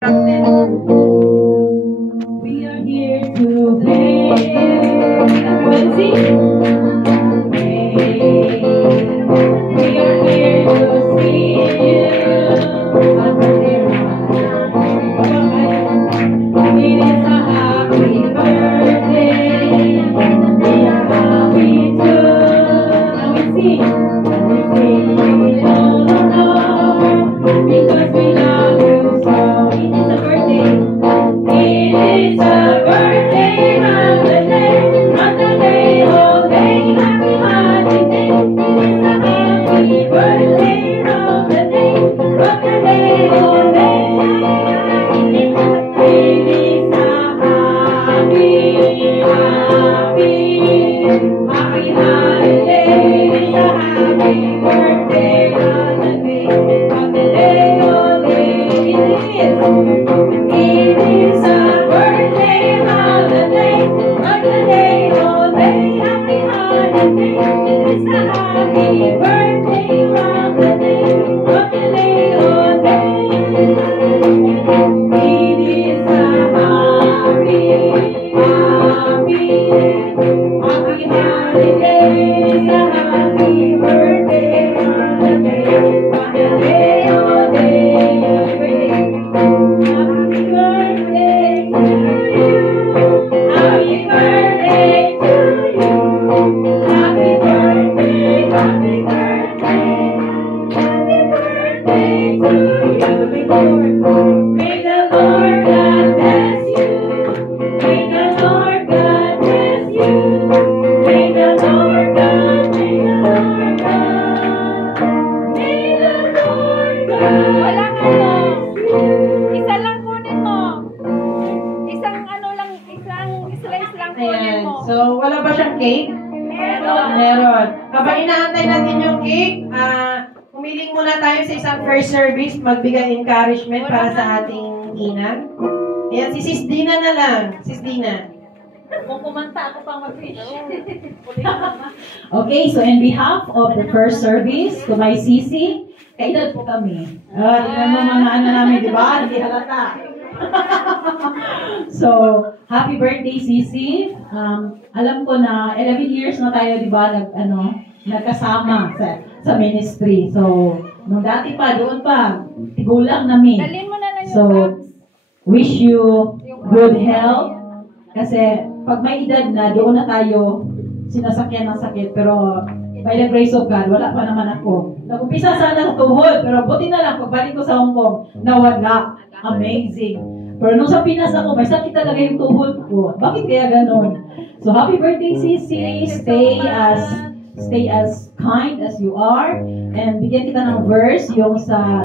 We are here to play. Everyone sing. We are here to see you. It is a happy birthday. We are happy too. Now we sing. We sing with all our heart because we love you so. It is a birthday. It is a birthday of the day, all day, happy holiday. It is a happy birthday of the day, all day. It is a happy, happy holiday. It is a happy birthday of the day, all day. It is a birthday holiday, all day, happy holiday. It is a happy birthday of the day, all day. It is a happy holiday. It is a happy birthday holiday, all day. Happy birthday to you. Happy birthday to you. Happy birthday, happy birthday. Happy birthday to you. May the Lord God bless you. May the Lord God bless you. May the Lord God, may the Lord God, may the Lord God. Walang ano. Isa lang kunin mo. Isang ano lang, isang slice lang kunin Ayan. mo. So, wala ba siyang cake? Meron. Meron. Kapag inaantay natin yung cake, humiling muna tayo sa isang first service, magbigay encouragement para sa ating inang. Ayan, si Sis Dina na lang. Sis Dina. Kung kumanta ako pang mag-fish. Okay, so in behalf of the first service, to my Sisi, kaedad po kami. Tingnan mo mga ano namin, di ba? Hindi halata. So, happy birthday, Sisi. Alam ko na 11 years na tayo, di ba, nagkasama sa ministry. So, nung dati pa, doon pa, tigulang namin. Dalhin mo na lang yung So, wish you good health. Kasi pag may edad na, doon na tayo sinasakyan ng sakit. Pero by the grace of God, wala pa naman ako. Nag-umpisa sana sa tuhod, pero buti na lang, pagbalik ko sa Hong Kong, nawala. Amazing. Pero nung sa Pinas ako, may sakit talaga yung tuhod ko. Bakit kaya ganon? So happy birthday, Sisi. Stay as kind as you are. And bigyan kita ng verse, yung sa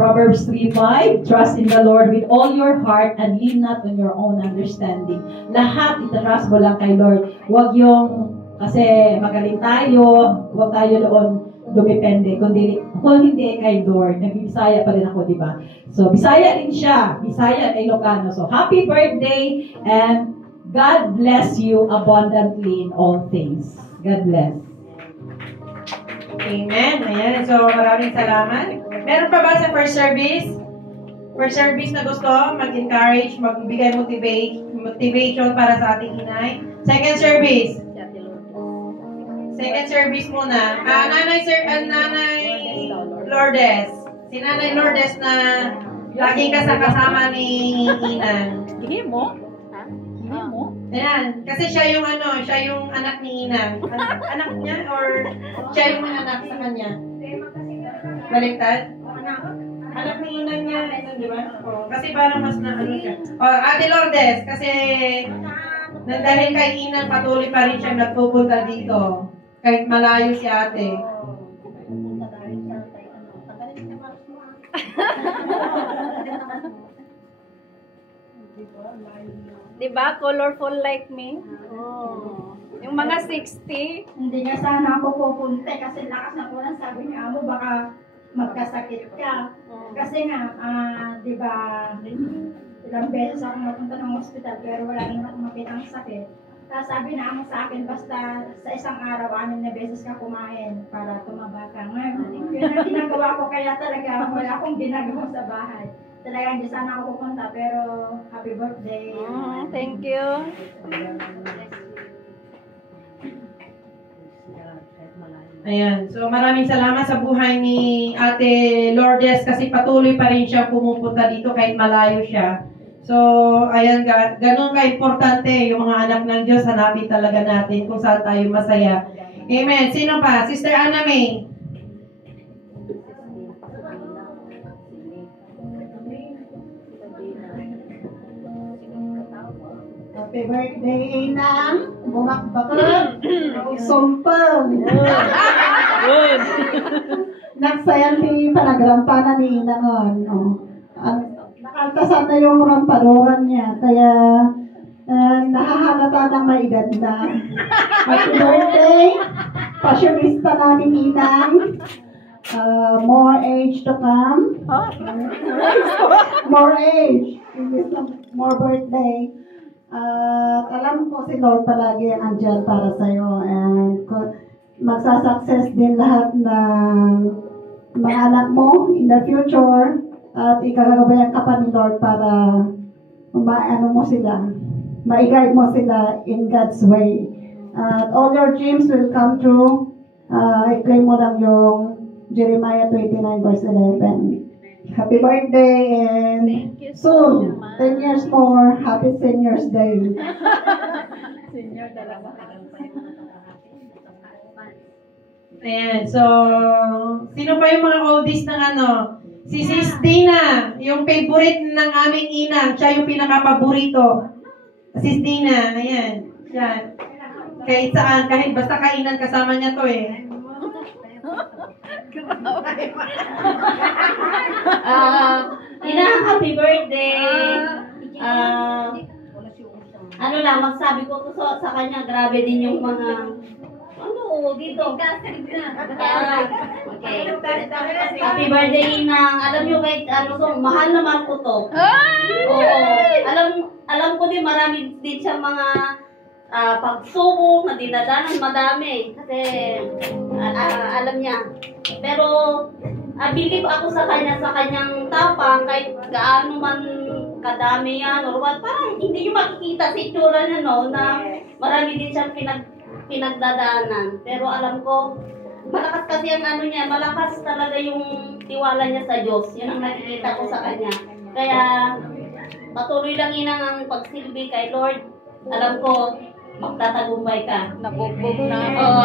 Proverbs 3:5, trust in the Lord with all your heart and lean not on your own understanding. Lahat itatrust mo lang kay Lord. Huwag yung, kasi magaling tayo, huwag tayo doon dumipende. Kung hindi kay Lord, nag-Bisaya pa rin ako, di ba? So, Bisaya rin siya. Bisaya at Ilocano. So, happy birthday and God bless you abundantly in all things. God bless. Amen. Ayan. So, maraming salamat. Meron pa ba sa first service? First service na gusto mag-encourage, magbigay motivation para sa ating inay? Second service? Second service muna. Nanay Lourdes. Si Nanay Lourdes na laging kasama ni Inang. Hihim mo? Hihim mo? Ayan. Kasi siya yung anak ni Inang. Anak niya or siya yung anak sa kanya? Baliktad? Anak ni Inang niya, di ba? Kasi parang mas na siya. Ate Lourdes, kasi dahil kay Inang, patuloy pa rin siya nagpupunta dito. Kahit malayo si ate. Diba? Colorful like me. Oh. Yung mga 60. Hindi nga sana ako pupunta kasi lakas na ulan, sabi niya mo baka magkasakit ka. Kasi nga, di ba, ilang beses ako napunta ng hospital pero wala naman makita ang sakit. Tapos sabi na mo sa akin, basta sa isang araw, 6 na beses ka kumain para tumaba ka. Ngayon, yun ang ginagawa ko, kaya talaga wala akong ginagawa sa bahay. Talagang di sana ako pupunta, pero happy birthday. Thank you. Ayan. So maraming salamat sa buhay ni Ate Lourdes kasi patuloy pa rin siya pumupunta dito kahit malayo siya. So, ayan, ganun ka-importante yung mga anak ng Diyos. Hanapin talaga natin kung saan tayo masaya. Amen. Sino pa? Sister Anna May. Happy birthday, Inang. Bumakbakot. Sumpong. Good. Nagsayan ni panagrampa ni Inangon. Nakaltasan na yung rampadoran niya. Kaya nahahalata ng may edad na. Happy birthday. Fashionista namin, Inang. More age to come. More age. More birthday. Alam ko si Lord palagi andyan para sa'yo and magsasucess din lahat ng mga anak mo in the future at ikagagabayan ka pa ni Lord para ma-guide mo sila in God's way. At all your dreams will come true. I-claim mo lang yung Jeremiah 29 verse 11. Happy birthday and soon, 10 years more, happy Seniors Day. Senior talaga. Ayan. So, sino pa yung mga oldies ng ano? Si Sis Dina, yung favorite ng aming inang. Siya yung pinaka-paborito. Sis Dina, ayan. Siya. Kahit saan, kahit basta kainan kasama niya to eh. Ina, happy birthday. Ano lang, magsabi ko to sa kanya, grabe din yung mga, dito. Okay. Happy birthday, Inang. Alam nyo kahit mahal naman ko to. Oo. Alam ko din, marami din siya mga pagsubok na dinadanan, madami. Kasi, alam niya. Pero, believe ako sa kanyang tapang, kahit gaano man kadami yan, or what, parang hindi nyo makikita sa itsura niya, no, na marami din siyang pinagdadaanan. Pero alam ko, malakas kasi ang ano niya, malakas talaga yung tiwala niya sa Diyos. Yun ang nakikita ko sa kanya. Kaya, patuloy lang Inang ang pagsilbi kay Lord. Alam ko, magtatagumpay ka. Nabugbog na. Oo,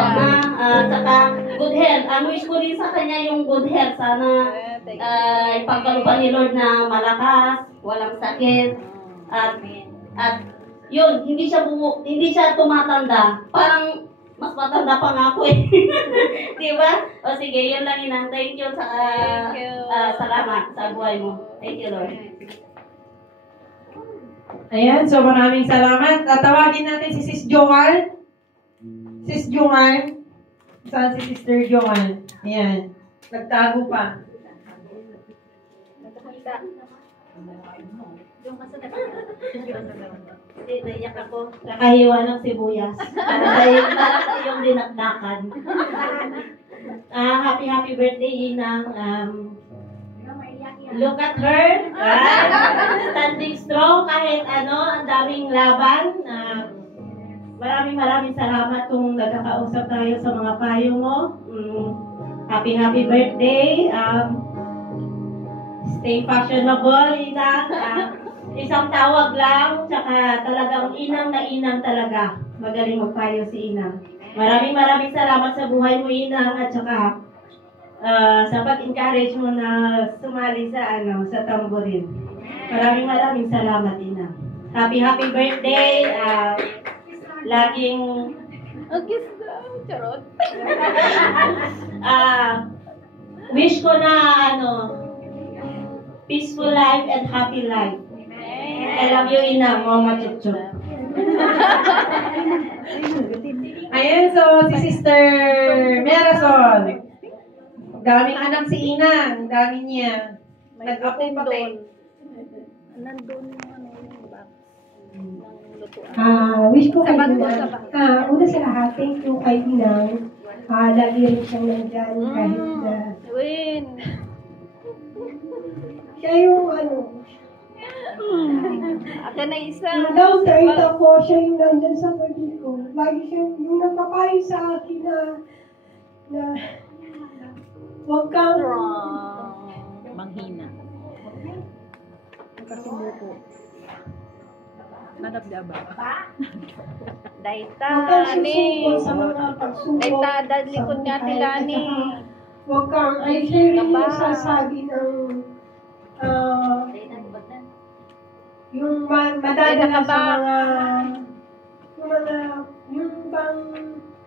saka good health. Wish ko rin sa kanya yung good health. Sana ipagkalupan ni Lord na malakas, walang sakit. At yun, hindi siya tumatanda. Parang mas matanda pa nga ako eh. Di ba? O sige, yun lang Inang. Thank you. Salamat sa buhay mo. Thank you, Lord. Ayan, so maraming salamat. Tatawagin natin si Sis Joanne. Sis Joanne. Saan si Sister Joanne? Ayan. Nagtago pa. Hindi, naiyak ako. Nakahiwa ng sibuyas. Para sa iyong dinakdakan. Happy birthday, Inang. Look at her. Standing strong kahit ang daming laban. Maraming salamat kung nagkakausap tayo sa mga payo mo. Happy birthday. Stay fashionable, Inang. Isang tawag lang, tsaka talagang inang talaga. Magaling magpayo si Inang. Maraming salamat sa buhay mo, Inang, at tsaka sa pag-encourage mo na sumali sa tamborin. Maraming salamat, Inang. Happy birthday. Laging Kiss ka. Charot. wish ko na peaceful life and happy life. I love you, Inang. Mama Chup. Ayan, so si Sister Merasol. Daming anak si Inang. Dami niya. Nag-apo pati. Nandun yung box ng Wish ko kay Sabat mo, Inang. sabat. Una sa lahat, thank you kay Inang. Lagi rin siyang nandyan kahit na Win. siya yung Ako na isa. yung down to earth ako, siya yung nandyan sa tabi ko. Lagi siya yung nagpapayo sa akin na huwag kang Manghina. Kasimuko. Nadabdaba. Daita, huwag kang ni. susuko sa mga pagsubok. Daita, dad likod sa nga buhay. nila At ni. saka, huwag kang, ay siya rin yung nasasabi ng yung madadala sa yung bang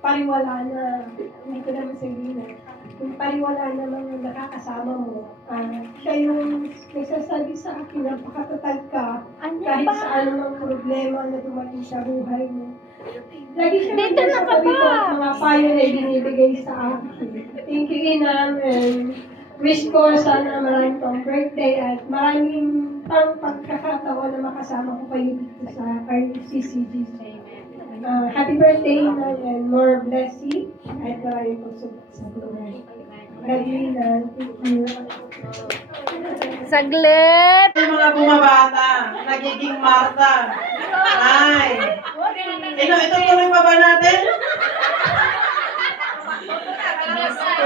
pariwala na, hindi ko naman sabihin yung pariwala na mga nakakasama mo, siya yung nagsasabi sa akin, napakatatag ka, kahit sa anumang problema na dumating sa buhay mo. Lagi siya Dito na ka nagsasabi ko ba? at mga payo na binibigay sa akin. Thank you, Inang, and wish ko sana maraming pang birthday at maraming pang pagkakataon na makasama ko kayo dito sa RCCG. Happy birthday, Inang, and more blessing at maraming pagsubok sa buhay. Love you, Inang. Thank you. Saglit. Yung mga bumabata, nagiging Marta. Ay. Itutuloy pa ba natin?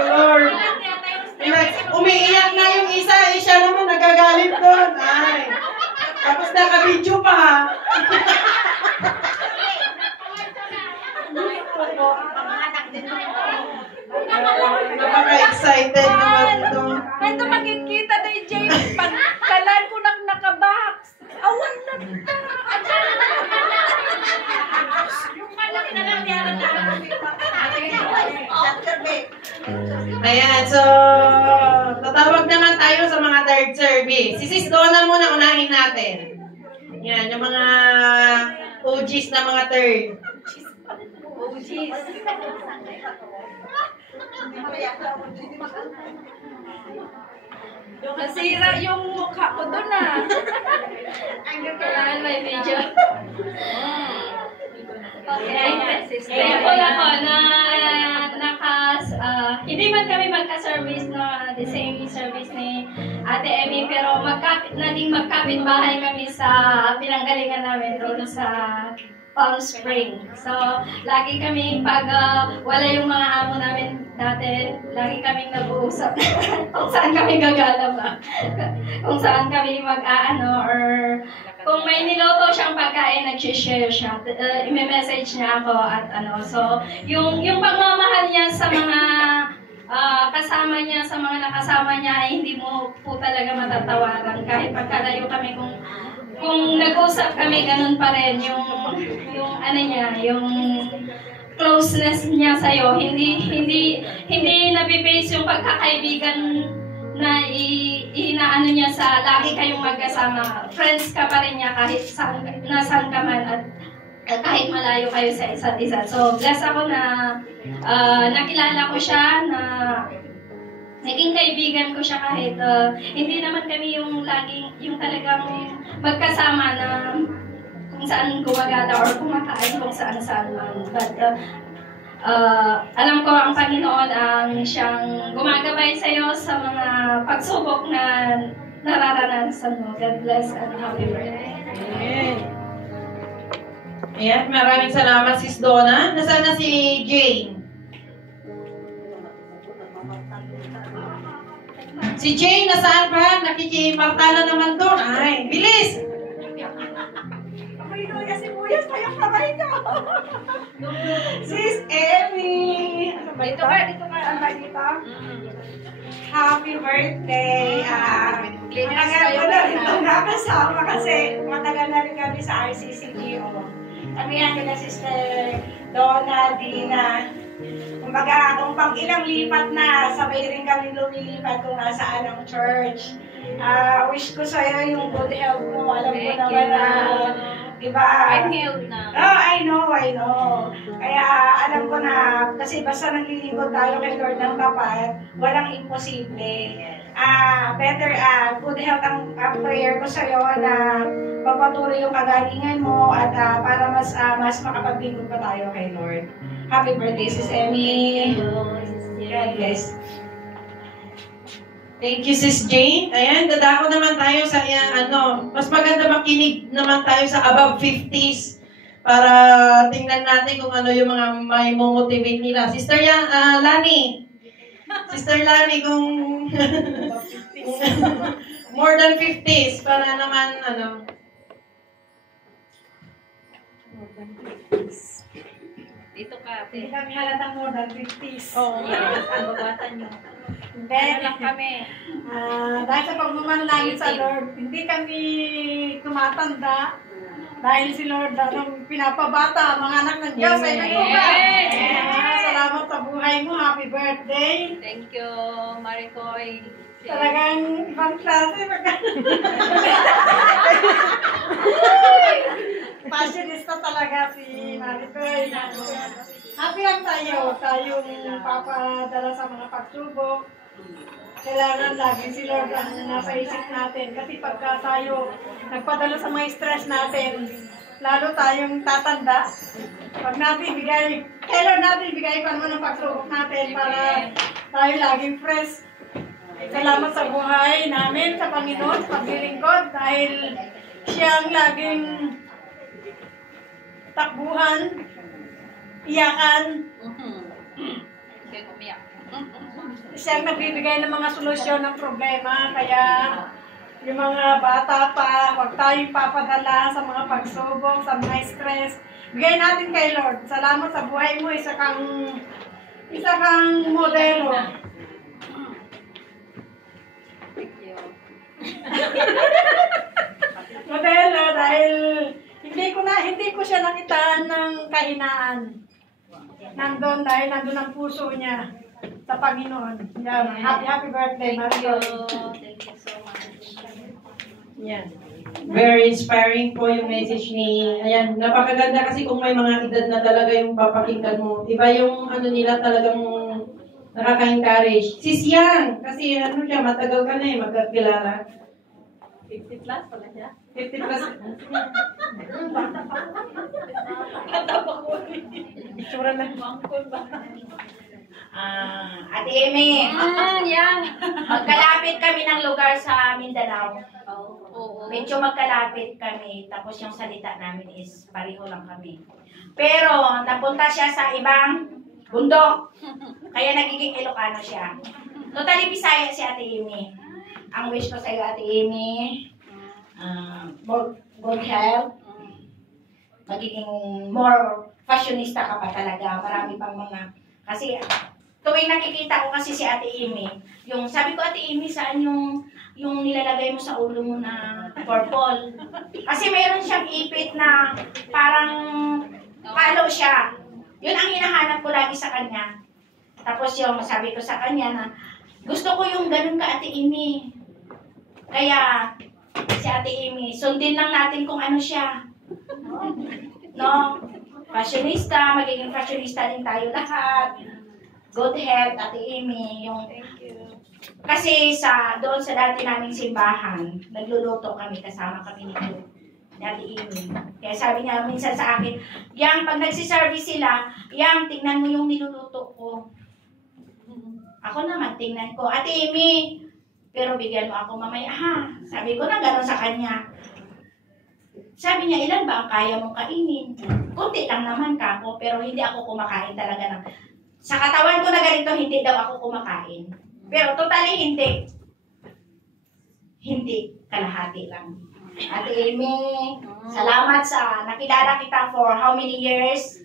Lord. Umiiyak na yung isa, siya naman nagagalit doon. Ay. Tapos naka-video pa ha. Napaka-excited naman ito. Ito makikita na yung Jay. Pagkalan ko nakabox. Awan na ta. Ayan, so tatawag naman tayo sa mga third service. Si Sis Donna muna unahin natin. Yan, yung mga OGs na mga third. OGs. Nasira yung mukha ko doon ah. Kailangan may video. Thankful ako na hindi man kami magka-service na the same service ni Ate Emmy, pero naging magkapit-bahay kami sa pinanggalingan namin doon sa Palm Spring. So, lagi kami pag wala yung mga amo namin dati, lagi kaming nag-uusap kung saan kami gagala ba. Kung saan kami or kung may niloto siyang pagkain, nag-share siya. I-message niya ako at So, yung pagmamahal niya sa mga kasama niya, sa mga nakasama niya, ay hindi mo po talaga matatawaran. Kahit pagkalayo kami, kung nag-usap kami, ganun pa rin yung yung closeness niya sa'yo. Hindi nabibase yung pagkakaibigan na inaano niya sa lagi kayong magkasama. Friends ka pa rin niya kahit nasaan ka man at kahit malayo kayo sa isa't isa. So, blessed ako na nakilala ko siya, na naging kaibigan ko siya kahit hindi naman kami yung talagang magkasama na kung saan gumagala or kumakain kung saan man. But alam ko ang Panginoon ang siyang gumagabay sa'yo sa mga pagsubok na nararanasan mo. God bless and happy birthday. Amen. Ayan, maraming salamat Sis Donna. Nasaan na si Jane? Si Jane, nasaan ba? Nakikimartala naman doon. Ay, bilis! Amoy luya si Buyas, payang kamay ko. Sis Emmy! Dito ka. Ano ba dito? Happy birthday! Matagal ko na rin itong nakasama kasi matagal na rin kami sa RCCGO. Kami yan nila Sister Donna, Dina. Kumbaga, kung pang ilang lipat na, sabay rin kami lumilipat kung nasaan ang church. Wish ko sa'yo yung good health mo. Alam ko naman na, diba? I'm healed na. Oh, I know. Kaya alam ko na, kasi basta naglilingkod tayo kay Lord ng tapat, walang imposible. good health ang prayer ko sa'yo na papatuloy yung kagalingan mo at para mas makapaglingkod pa tayo kay Lord. Happy birthday, Sis Emmy. God bless. Thank you, Sis Jane. Ayan, dadako naman tayo sa, mas maganda makinig naman tayo sa above 50s para tingnan natin kung ano yung mga may motivate nila. Sister Lani. Sister Lani, kung more than 50s, para naman, Dito ka, Hindi ate. kami halatang more than 50s. Oo, ang babatan nyo. Hindi. Ano lang kami. Dahil sa pagmamanalangin sa Lord, hindi kami tumatanda. Dahil si Lord ang pinapabata, mga anak ng Diyos. Ay, salamat sa buhay mo. Happy birthday. Thank you, Maricoy. Talagang ibang klase. Fashionista talaga si Maricoy. Happy lang tayo. Tayong papadala sa mga pagsubok. Kailangan lagi si Lord ang nasa isip natin. Kasi pagka tayo nagpadala sa mga stress natin, lalo tayong tatanda. Pag natin ibigay, kailan natin ibigay pa naman ang pagsubok natin para tayo laging fresh. Salamat sa buhay namin, sa Panginoon, sa paglilingkod, dahil siya ang laging takbuhan, iyakan. Kaya umiyak. Siya ang nagbibigay ng mga solusyon ng problema, kaya yung mga bata pa, huwag tayong papadala sa mga pagsubok, sa mga stress. Bigay natin kay Lord. Salamat sa buhay mo, isa kang modelo. Thank you. Modelo dahil hindi ko siya nakita ng kahinaan. Nandun ang puso niya sa Panginoon. Yeah, happy birthday, Thank you. Marco. Thank you so much. Yan. Very inspiring po yung message ni, ayan, napakaganda kasi kung may mga edad na talaga yung papakinggan mo. Iba yung nila talagang nakaka-encourage. Sis Yang, kasi siya, matagal ka na magkakilala. 50 plus pala siya. 50 plus. Itsura na. Mangkol ba? Ate Amy, Yan. magkalapit kami ng lugar sa Mindanao. Oo. Medyo magkalapit kami, tapos yung salita namin is pareho lang kami. Pero napunta siya sa ibang bundok, kaya nagiging Ilocano siya. Totally Bisaya si Ate Amy. Ang wish ko sa iyo, Ate Amy, good health, magiging more fashionista ka pa talaga. Marami pang mga, kasi tuwing nakikita ko kasi si Ate Amy, yung sabi ko, Ate Amy, saan yung nilalagay mo sa ulo mo na purple? Kasi mayroon siyang ipit na parang palo siya. Yun ang hinahanap ko lagi sa kanya. Tapos yung sabi ko sa kanya na, gusto ko yung ganun ka, Ate Amy. Kaya, si Ate Amy, sundin lang natin kung ano siya. No? Fashionista, magiging fashionista din tayo lahat. Good health, Ate Amy. Thank you. Kasi doon sa dati naming simbahan, nagluluto kami, kasama kami ni Ate Amy. Kaya sabi niya minsan sa akin, Yang, pag nagsiservice sila, Yang, tingnan mo yung niluluto ko. Ako naman, tingnan ko, Ate Amy, pero bigyan mo ako mamaya, ha? Sabi ko na gano'n sa kanya. Sabi niya, ilan ba ang kaya mong kainin? Kunti lang naman kako, pero hindi ako kumakain talaga ng... Sa katawan ko na ganito, hindi daw ako kumakain. Pero totally hindi. Hindi, kalahati lang. Ate Amy, salamat sa nakilala kita for how many years?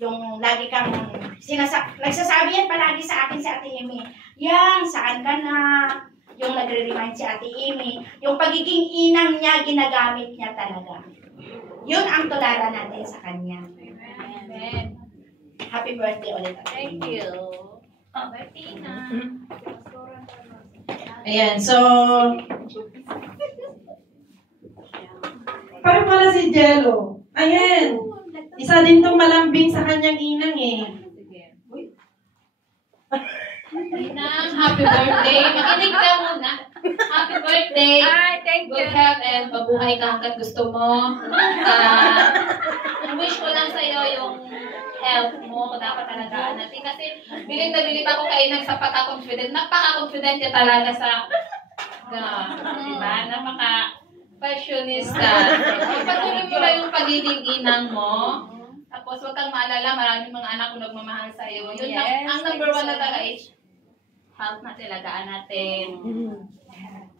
Yung lagi kang nagsasabi yan palagi sa akin si Ate Amy. Yang, saan ka na? Yung nagre-remind si Ate Amy. Yung pagiging inang niya, ginagamit niya talaga. Yun ang tularan natin sa kanya. Amen. Happy birthday ulit. Ate Thank Amy. you. Birthday na. Ayan, so, parang pala si Jello. Ayan. Isa din tong malambing sa kanyang inang eh. Sige. Inang, happy birthday. Makinig ka muna. Happy birthday. Ay, thank you. Good health and mabuhay ka hanggat gusto mo. Wish ko lang sa'yo yung health mo. Dapat talagaan natin. Kasi bilib na bilib ako kay Inang sa pagka-confident. Napaka-confident niya talaga sa diba? Napaka-fashionista. Ipatuloy mo lang yung pagiging inang mo. Tapos huwag kang maalala, maraming mga anak ko nagmamahal sa'yo. Yun lang, ang number one na talaga is health natin, alagaan natin.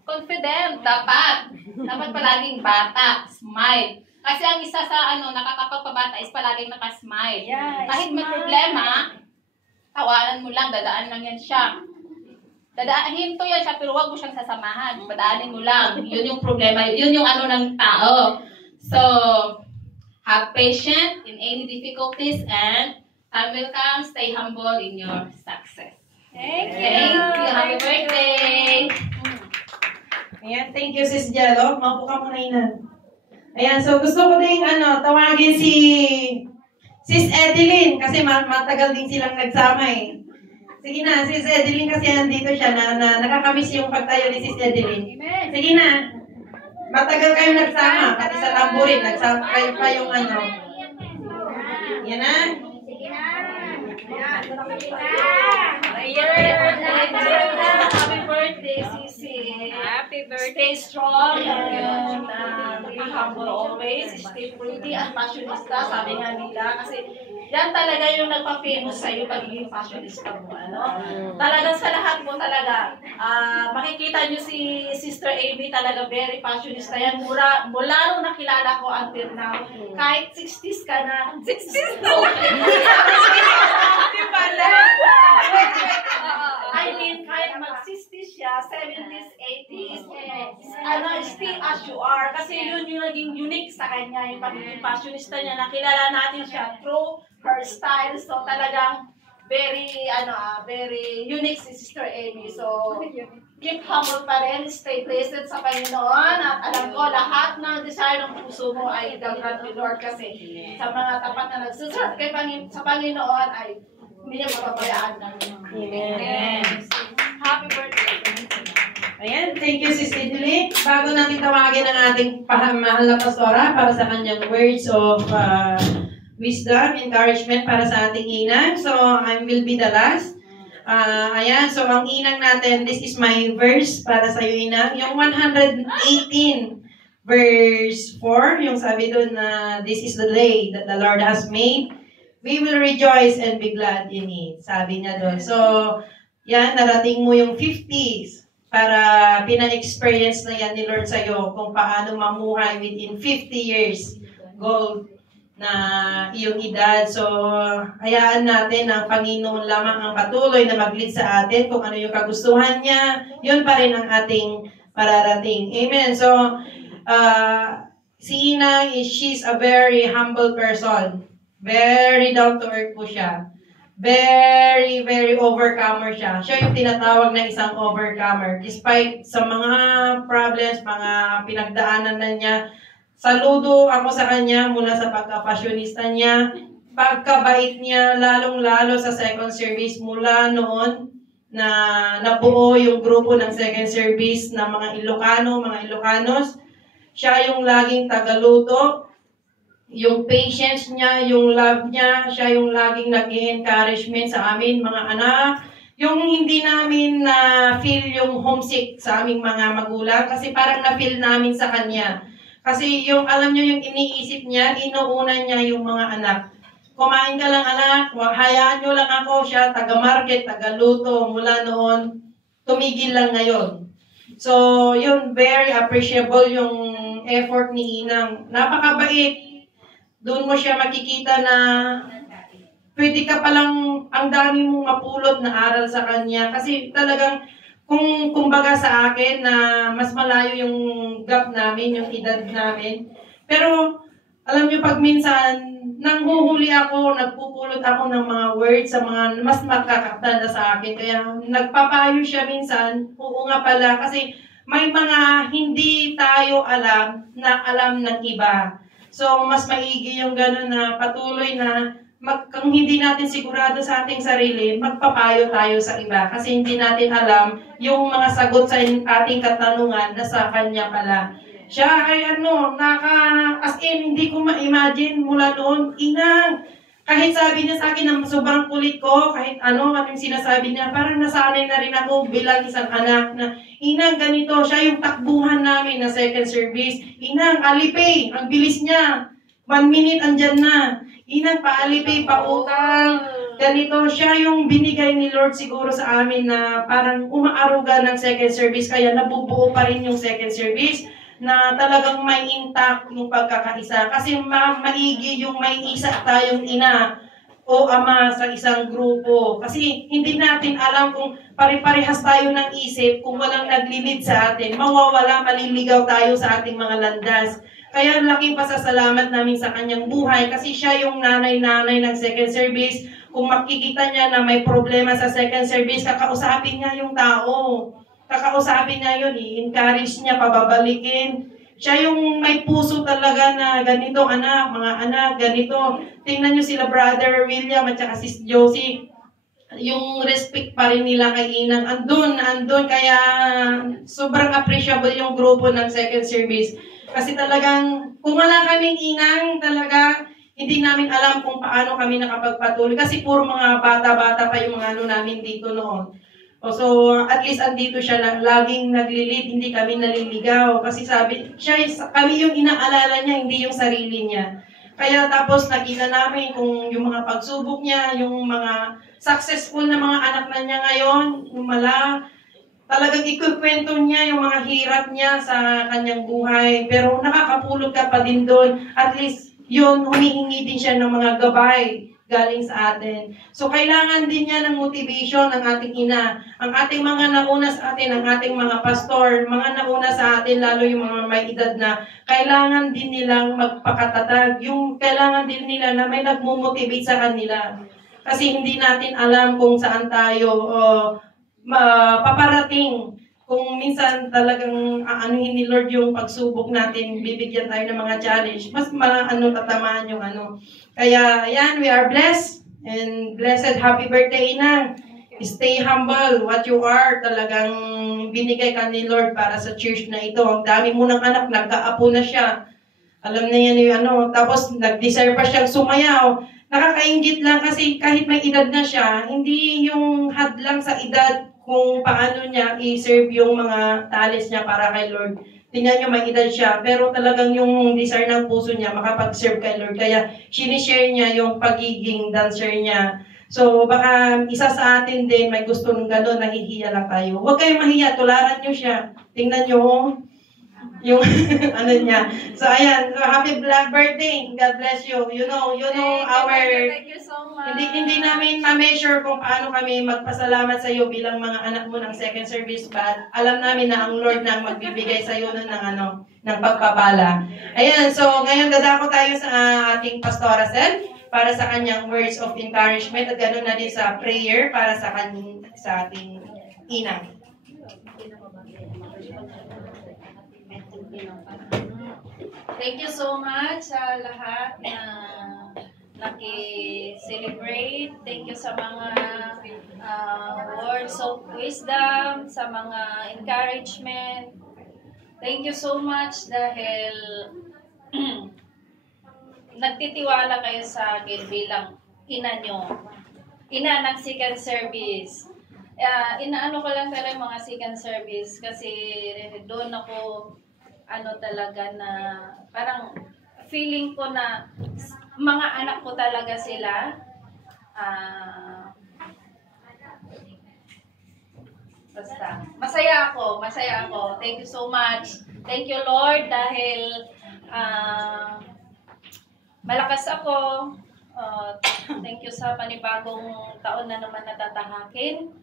Confident, dapat. Dapat palaging bata, smile. Kasi ang isa sa nakakapagpabata is palaging nakasmile. Yeah, kahit may problema, tawanan mo lang, dadaan lang yan siya. Hinto yan siya, pero huwag mo siyang sasamahan. Padaanin mo lang. Yun yung problema. Yun yung ng tao. So, have patience in any difficulties and time will come. Stay humble in your success. Thank you. Thank you. Happy birthday. Ayan, thank you, Sis Jello. Maupo ka muna, Inan. Ayan, so gusto ko ding tawagin si Sis Edeline kasi matagal din silang nagsama eh. Sige na, Sis Edeline kasi nandito siya na nakakamiss yung pagtayo ni Sis Edeline. Sige na. Matagal kayo nagsama, pati sa tamburin, nagsama kayo pa yung Yan na. Happy birthday, Sisi. Happy birthday. Stay strong and be humble always. Stay pretty at fashionista, sabi nga nila. Kasi yan talaga yung nagpa-famous sa'yo pagiging fashionista mo. Talagang sa lahat mo talaga. Makikita nyo si Sister Amy talaga very fashionista yan. Mula nung nakilala ko until now. Kahit 60s ka na. 60s? Okay. Di pala. I mean, kahit mag-60s siya, 70s, 80s, still as you are. Kasi yun yung naging unique sa kanya, yung pagiging fashionista niya. Nakilala natin siya through her style. So talagang very unique si Sister Amy. So, keep humble pa rin, stay blessed sa Panginoon. At alam ko, lahat ng desire ng puso mo ay grant ni Lord kasi sa mga tapat na nagsuserve sa Panginoon ay hindi niya mapabayaan namin. Amen. Happy birthday. Ayan, thank you, Sis Edeline. Bago natin tawagin ang ating mahal na pastora para sa kanyang words of wisdom, encouragement para sa ating inang. So, I will be the last. Ayan, so ang inang natin, this is my verse para sa iyo, inang. Yung 118 verse 4, yung sabi doon na, this is the day that the Lord has made. We will rejoice and be glad in it. Sabi niya doon. So, yan, narating mo yung 50s para pina-experience na yan ni Lord sa'yo kung paano mamuhay within 50 years goal na iyong edad. So, hayaan natin ang Panginoon lamang ang patuloy na mag-lead sa atin kung ano yung kagustuhan niya. Yun pa rin ang ating pararating. Amen. So, si Inang, she's a very humble person. Very down to earth po siya. Very, very overcomer siya. Siya yung tinatawag na isang overcomer. Despite sa mga problems, mga pinagdaanan na niya, saludo ako sa kanya mula sa pagka-fashionista niya, pagkabait niya, lalong-lalo sa second service mula noon na nabuo yung grupo ng second service ng mga Ilocano, mga Ilocanos. Siya yung laging tagaluto, yung patience niya, yung love niya, siya yung laging nag-encouragement sa amin, mga anak. Yung hindi namin na-feel yung homesick sa aming mga magulang kasi parang na-feel namin sa kanya. Kasi yung, alam nyo, yung iniisip niya, inuuna niya yung mga anak. Kumain ka lang anak, hayaan nyo lang ako, siya taga-market, taga-luto, mula noon, tumigil lang ngayon. So, yun, very appreciable yung effort ni Inang. Napakabait. Doon mo siya makikita na pwede ka palang ang dami mong mapulot na aral sa kanya. Kasi talagang, kumbaga sa akin na mas malayo yung gap namin, yung edad namin. Pero, alam niyo, pag minsan, nanghuhuli ako, nagpupulot ako ng mga words sa mga mas makakatanda sa akin. Kaya, nagpapayo siya minsan, oo nga pala, kasi may mga hindi tayo alam na alam ng iba. So, mas maigi yung gano'n na patuloy na kung hindi natin sigurado sa ating sarili, magpapayo tayo sa iba. Kasi hindi natin alam yung mga sagot sa ating katanungan na sa kanya pala. Siya ay as in, hindi ko ma-imagine mula noon, inang, kahit sabi niya sa akin na sobrang kulit ko, kahit anong sinasabi niya, parang nasanay na rin ako bilang isang anak na, inang, ganito, siya yung takbuhan namin na second service. Inang, Alipay, ang bilis niya. 1 minute, andyan na. Inang, pa-Alipay, pa-utang. Ganito, siya yung binigay ni Lord siguro sa amin na parang umaaruga ng second service, kaya nabubuo pa rin yung second service na talagang may intact yung pagkakaisa. Kasi maigi yung may isa tayong ina o ama sa isang grupo. Kasi hindi natin alam kung pare-parehas tayo ng isip, kung walang naglilid sa atin, mawawala, maliligaw tayo sa ating mga landas. Kaya laking pasasalamat namin sa kanyang buhay kasi siya yung nanay-nanay ng second service. Kung makikita niya na may problema sa second service, kakausapin niya yung tao. Kakausapin niya yun, i-encourage niya, pababalikin. Siya yung may puso talaga na ganito, anak, mga anak, ganito. Tingnan niyo sila Brother William at saka Sis Josie. Yung respect pa rin nila kay Inang. Andun. Kaya sobrang appreciable yung grupo ng second service. Kasi talagang, kung wala kaming Inang, talaga, hindi namin alam kung paano kami nakapagpatuloy. Kasi puro mga bata-bata pa yung mga namin dito noon. So, at least andito siya na laging naglilid, hindi kami naliligaw. Kasi kami yung inaalala niya, hindi yung sarili niya. Kaya tapos nakita namin kung yung mga pagsubok niya, yung mga successful na mga anak na niya ngayon, talagang ikukwento niya yung mga hirap niya sa kanyang buhay. Pero nakakapulot ka pa din doon. At least, yun, humihingi din siya ng mga gabay galing sa atin. So, kailangan din niya ng motivation ng ating ina. Ang ating mga nauna sa atin, ang ating mga pastor, mga nauna sa atin, lalo yung mga may edad na, kailangan din nilang magpakatatag. Kailangan din nila na may nagmumotivate sa kanila. Kasi hindi natin alam kung saan tayo paparating. Kung minsan talagang aanuhin ni Lord yung pagsubok natin, bibigyan tayo ng mga challenge, mas tatamaan yung Kaya yan, we are blessed. And blessed, happy birthday, Inang. Stay humble, what you are. Talagang binigay ka ni Lord para sa church na ito. Ang dami mo ng anak, nagkaapo na siya. Alam na yan yung tapos nag-desire pa siyang sumayaw. Nakakaingit lang kasi kahit may edad na siya, hindi yung hadlang sa edad kung paano niya i-serve yung mga talents niya para kay Lord. Tingnan niyo, may edad siya, pero talagang yung desire ng puso niya makapag-serve kay Lord. Kaya sinishare niya yung pagiging dancer niya. So baka isa sa atin din may gusto ng gano'n, nahihiya lang tayo. Huwag kayong mahiya, tularan niyo siya. Tingnan niyo yung niya. So ayan, so happy birthday. God bless you. You know Thank you so much. Hindi namin ma-measure kung paano kami magpasalamat sa iyo bilang mga anak mo ng second service, but alam namin na ang Lord na magbibigay sa iyo ng pagpapala. Ayan, so ngayon dadako tayo sa ating Pastora Sel para sa kanyang words of encouragement at ganoon na din sa prayer para sa ating ina. Thank you so much sa lahat na naki-celebrate. Thank you sa mga words of wisdom, sa mga encouragement. Thank you so much dahil nagtitiwala kayo sa akin bilang ina nyo. Ina ng second service. Inaano ko lang talaga mga second service kasi doon ako talaga na parang feeling ko na mga anak ko talaga sila. Basta, masaya ako. Thank you so much. Thank you, Lord, dahil malakas ako. Thank you sa panibagong taon na naman natatahakin.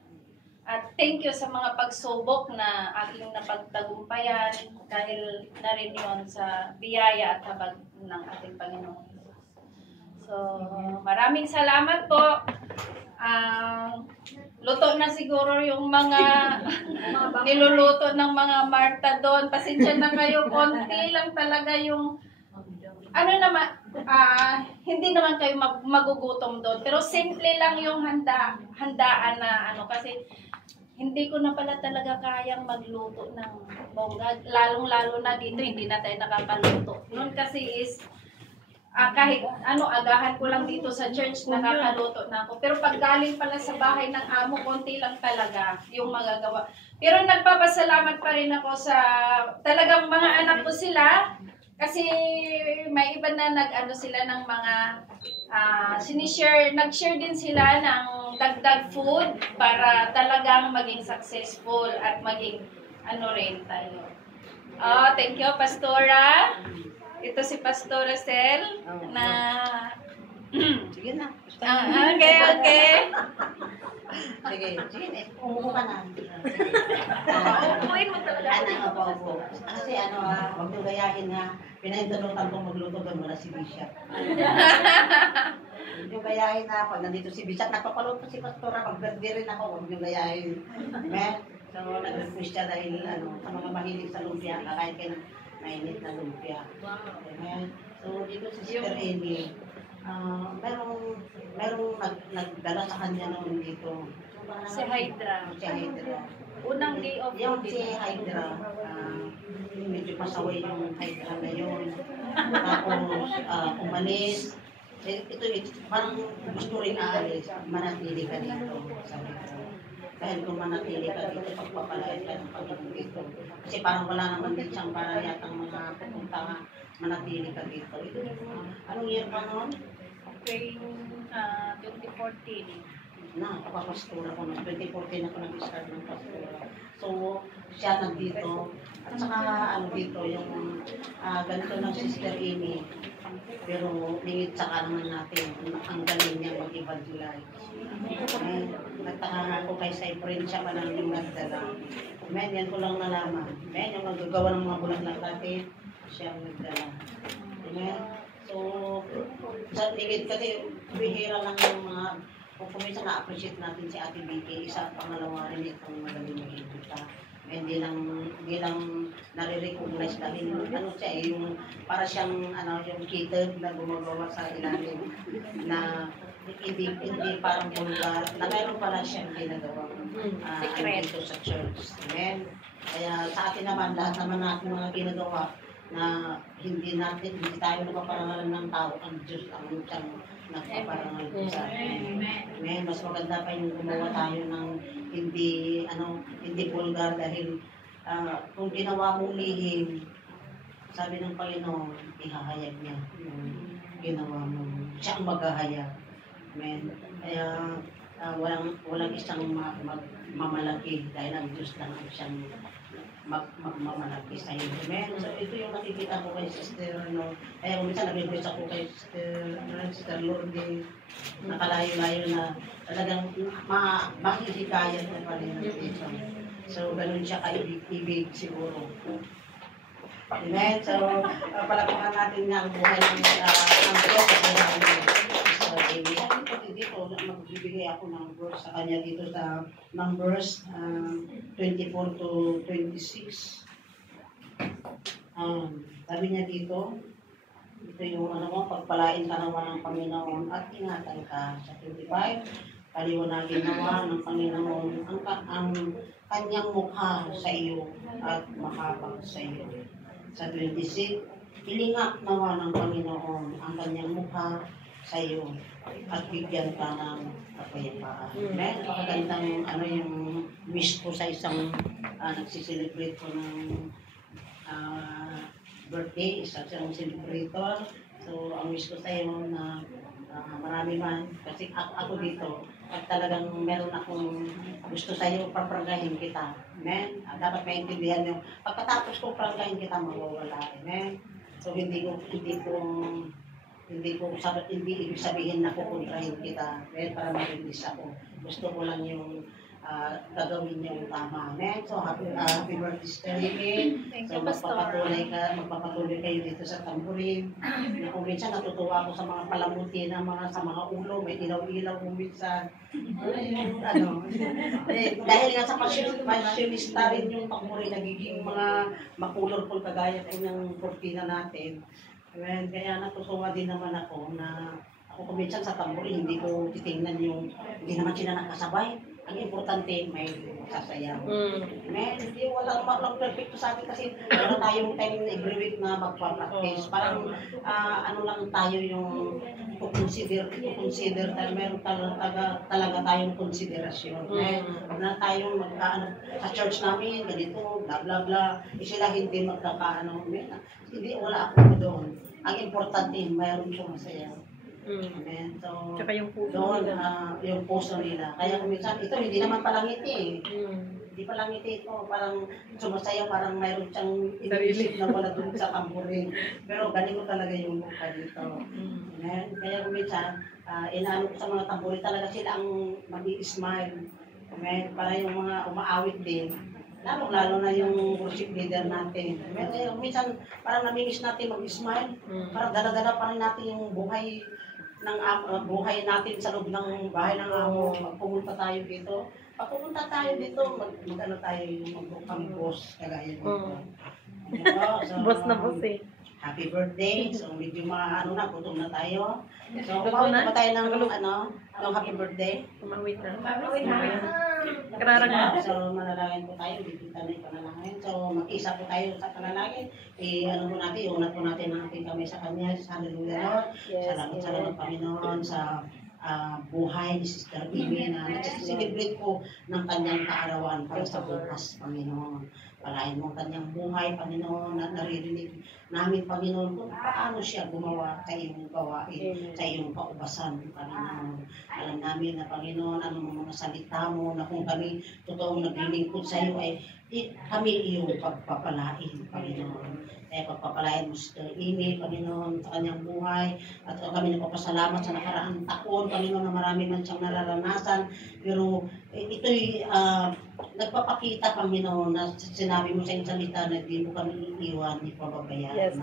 At thank you sa mga pagsubok na aking napagtagumpayan dahil na rin yun sa biyaya at habag ng ating Panginoon. So, maraming salamat po. Luto na siguro yung mga niluluto ng mga Marta doon. Pasensya na kayo, konti lang talaga yung ano naman, hindi naman kayo magugutom doon. Pero simple lang yung handaan na ano, kasi hindi ko na pala talaga kayang magluto ng bongga. Lalong-lalo na dito, hindi na tayo nakakaluto. Noon kasi is, kahit agahan ko lang dito sa church, nakakaluto na ako. Pero pag galing pala sa bahay ng amo, konti lang talaga yung magagawa. Pero nagpapasalamat pa rin ako sa talagang mga anak ko sila. Kasi may iba na sila ng mga nag-share din sila ng dagdag food para talagang maging successful at maging rin tayo. Thank you, Pastora. Ito si Pastora Sel na Sige na. okay. Sige. Umupo ka na. Uupuin mo talaga. Opo. Kasi huwag nyo gayahin na pinahintulutan kong magluto doon wala si Bishop. Huwag nyo gayahin na pag nandito si Bishop, nagpapaluto si Pastora, mag-birthday rin ako, huwag nyo gayahin. Amen? So, nag-request siya dahil sa mga mahilig sa lumpia, kakain kayo ng mainit na lumpia. Amen? So, dito si Sister Amy, merong nagdala sa kanya noon dito. Si Hydra. Si Hydra. Unang day of Yung si Hydra, medyo pasaway yung Hydra na yun. Tapos, umalis. Ito, parang gusto rin aalis. Manatili ka dito. Sabi ko. Dahil kung manatili ka dito, pagpapalain ka ng Panginoon dito. Kasi parang wala naman din siyang para yatang mga pupunta manatili ka dito. Ito yung, anong year pa noon? 2014. Kapapastura ko noong 2014 ako nag-start ng pastura. So, siya nandito. At saka, dito, yung ganito ng Sister Amy. Pero, lingit saka naman natin, ang galing niya mag-evangelize. Nagtaka ako kay Cyprin, siya pa lang yung nagdala. Yan ko lang nalaman. Yung magagawa ng mga bulan-lang natin, siya ang nagdala. So, sa lingit kasi, bihira lang yung mga, kung minsan na-appreciate natin si Ate Vicky, isa pangalawa rin itong magaling mag-ibita. Hindi lang nare-recognize dahil siya yung para siyang yung catered na gumagawa sa ilalim na hindi parang vulgar na meron pala siyang ginagawa dito sa church. Amen. Kaya sa atin naman, lahat naman natin mga ginagawa na hindi tayo nagpaparangalan ng tao, ang Diyos ang siyang nagpaparangal ko sa atin. Amen. Mas maganda pa yung gumawa tayo ng hindi vulgar dahil kung ginawa mong lihim, sabi ng Panginoon, ihahayag niya yung ginawa mo. Siya ang maghahayag. Amen. Kaya walang isang mamalaki dahil ang Diyos lang ang siyang magmamalaki sa iyo. Amen. So ito yung nakikita ko kay Sister, kaya minsan nabibis ako kay Sister Lourdes, nakalayo-layo na talagang mahihikayan na pa rin dito. So ganun siya kaibig siguro. Amen. So palapakan natin nga ang buhay ng Diyos sa Amy. Dito, magbibigay ako ng verse sa kanya dito sa Numbers 24 to 26. Sabi niya dito, ito yung pagpalain ka naman ng Panginoon at ingatan ka. Sa 25, paliwanagin naman ng Panginoon ang kanyang mukha sa iyo at mahabag sa iyo. Sa 26, ilingap naman ng Panginoon ang kanyang mukha sa iyo at bigyan ka ng kapayapaan. Napakagandang yung wish ko sa isang nagsiselebrate ko ng birthday, isang celebrator. So, ang wish ko sa iyo na marami man, kasi ako dito, at talagang meron akong gusto sa iyo, papragahin kita. Amen? Dapat maintindihan yung, pagkatapos ko pragahin kita, mawawala. Amen? So, hindi ibig sabihin na kukontrahin kita para marilis ako. Gusto ko lang yung gagawin niya yung tama. Amen? So, happy birthday, Sister Amy. So, magpapatuloy kayo dito sa tamburin. Na kung minsan natutuwa ako sa mga palamuti sa mga ulo, may ilaw-ilaw kung minsan. Dahil nga sa passionista rin yung tamburin, nagiging mga makulorful kagaya po ng kortina natin. Amen. Kaya natutuwa din naman ako na ako kuminsan sa tamburi, hindi ko titingnan yung, hindi naman sila nakasabay. Ang importante, may sasayaw. Amen. Hindi, walang perfecto sa atin kasi wala tayong time every week na magpa-practice. Parang ano lang tayo yung i-consider tayo, meron talaga tayong konsiderasyon. Na tayong sa church namin, ganito, bla bla bla, sila hindi magkakaano. Hindi, wala ako doon. Ang importante, mayroon siyang masaya. Amen. So, Tsaka yung puso doon, nila. yung puso nila. Kaya kuminsan, ito hindi naman palangiti eh. Hindi palangiti ito. Parang sumasayaw, parang mayroon siyang iniisip na wala doon sa tamburin. Pero galing ko talaga yung mukha dito. Amen. Kaya kuminsan, inaano ko sa mga tamburin talaga sila ang mag-i-smile. Amen. Para yung mga umaawit din. Lalo na yung worship leader natin. Amen. Minsan, parang namimiss natin mag-smile. Parang dala-dala pa rin natin yung buhay ng buhay natin sa loob ng bahay ng amo. Pag pumunta tayo dito, mag-ano tayo, mag-kami boss, kagaya dito. Boss na boss eh. Happy birthday. So, medyo ano na, gutom na tayo. So, umawit na ba tayo ng happy birthday? Umawit na. Kararag na. So, manalangin po tayo. Bibita na yung panalangin. So, mag-isa po tayo sa panalangin. Ano po natin, iunat po natin ang ating kamay sa Kanya. Hallelujah, Lord. Salamat, Panginoon, sa buhay ni Sister Amy na nag-celebrate po ng kanyang kaarawan para sa bukas, Panginoon. Palain mo kanyang buhay, Panginoon, at naririnig namin, Panginoon, kung paano siya gumawa sa iyong gawain, sa iyong kaubasan, Panginoon. Alam namin na, Panginoon, anong mga salita mo na kung kami totoong naglilingkod sa iyo ay kami iyong pagpapalain, Panginoon. Kaya pagpapalain mo si Amy, Panginoon, sa kanyang buhay. At kami nagpapasalamat sa nakaraang taon, Panginoon, na marami man siyang nararanasan. Pero ito'y nagpapakita, Panginoon, na sinabi mo sa iyong salita na hindi mo kami iiwan, ni pababayaan. Yes,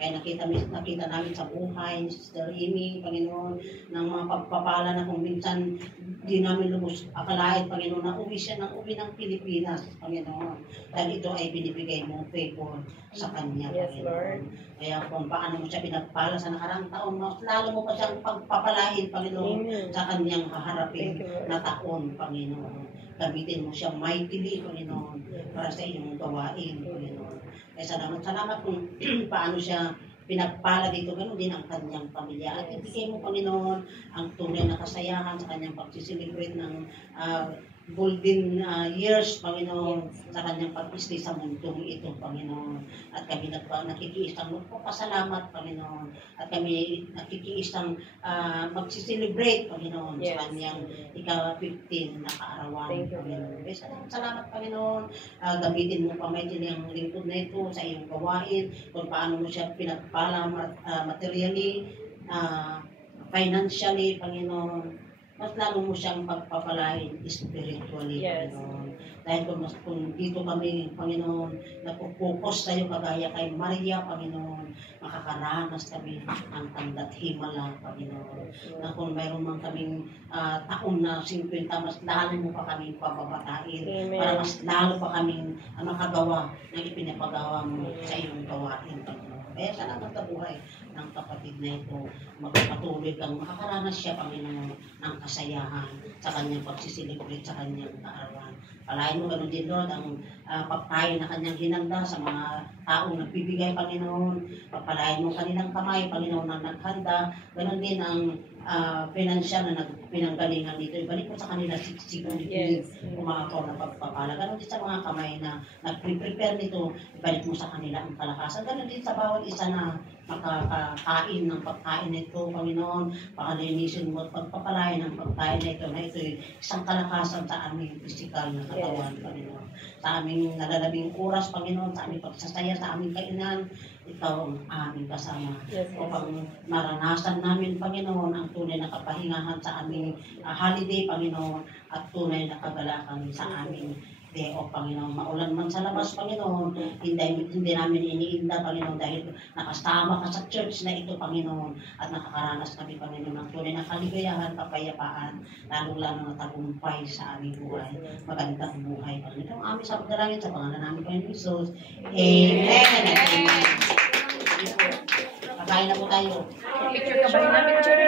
Kaya nakita namin sa buhay ni Sister Amy, Panginoon, ng mga pagpapala na kung minsan di namin lubos akalain, Panginoon, na uwi siya ng Pilipinas, Panginoon. Dahil ito ay binibigay mo favor sa kanya, Yes, Panginoon. Lord. Kaya kung paano mo siya pinagpala sa nakaraang taon, lalo mo pa siyang pagpapalain, Panginoon, sa kanyang haharapin na taon, Panginoon. Gamitin mo siya mightily, Panginoon, para sa iyong gawain, Panginoon. Kaya salamat kung paano siya pinagpala dito, ganoon din ang kanyang pamilya. At ibigay mo, Panginoon, ang tunay na kasayahan sa kanyang pagsiselebrate ng golden years, Panginoon, sa kanyang pag-istay sa mundong ito, Panginoon. At kami nakikiisang magpapasalamat, Panginoon. At kami nakikiisang magsiselebrate, Panginoon, sa kanyang ika-15 na kaarawan, Panginoon. Salamat, Panginoon. Gamitin mo pamay ang lingkod na ito sa iyong gawain, kung paano mo siya pinagpala materially, financially, Panginoon. Mas lalo mo siyang pagpapalain spiritually, Panginoon. Dahil kung dito kami, Panginoon, nagpo-focus sa iyo kagaya kay Maria, Panginoon, makakaranas kami ang tanda't himala, Panginoon. Na kung mayroon man kaming taon na 50, mas lalo mo pa kaming pababatain. Para mas lalo pa kaming makagawa ng ipinapagawa mo sa iyong gawain, Panginoon. Kaya salamat sa buhay ng kapatid na ito. Magpatuloy kang makakaranas siya, Panginoon, ng kasayahan sa kanyang pagsiselebrate sa kanyang kaarawan. Palain mo ganoon din, Lord, ang pagkain na kanyang hinanda sa mga taong nagbibigay, Panginoon. Pagpalain mo kanilang kamay, Panginoon, na naghanda. Ganoon din ang financial na pinanggalingan dito. Ibalik mo sa kanila siguro umakaw na pagpapala. Ganoon din sa mga kamay na nag-prepare nito. Ibalik mo sa kanila ang kalakasan. Ganoon din sa bawat isa na makakain ng pagkain na ito, Panginoon. Pakalinisin mo at pagpapalain ng pagkain na ito, na ito isang kalakasan sa aming physical na katawan, Panginoon. Sa aming nalalabing oras, Panginoon, sa aming pagsasaya, sa aming kainan, ikaw ang aming kasama. Upang maranasan namin, Panginoon, ang tunay na kapahingahan sa aming holiday, Panginoon, at tunay na kagalakan sa aming day of, Panginoon. Maulan man sa labas, Panginoon, hindi namin iniinda, Panginoon, dahil nakasama ka sa church na ito, Panginoon, at nakakaranas kami, Panginoon, ng tunay na kaligayahan, kapayapaan, lalong-lalo na tagumpay sa aming buhay. Magandang buhay, Panginoon. Ang aming sabot dalangin sa pangalan namin, Panginoon Jesus. Amen. Amen. Kain na po tayo. Picture ka ba na? Picture.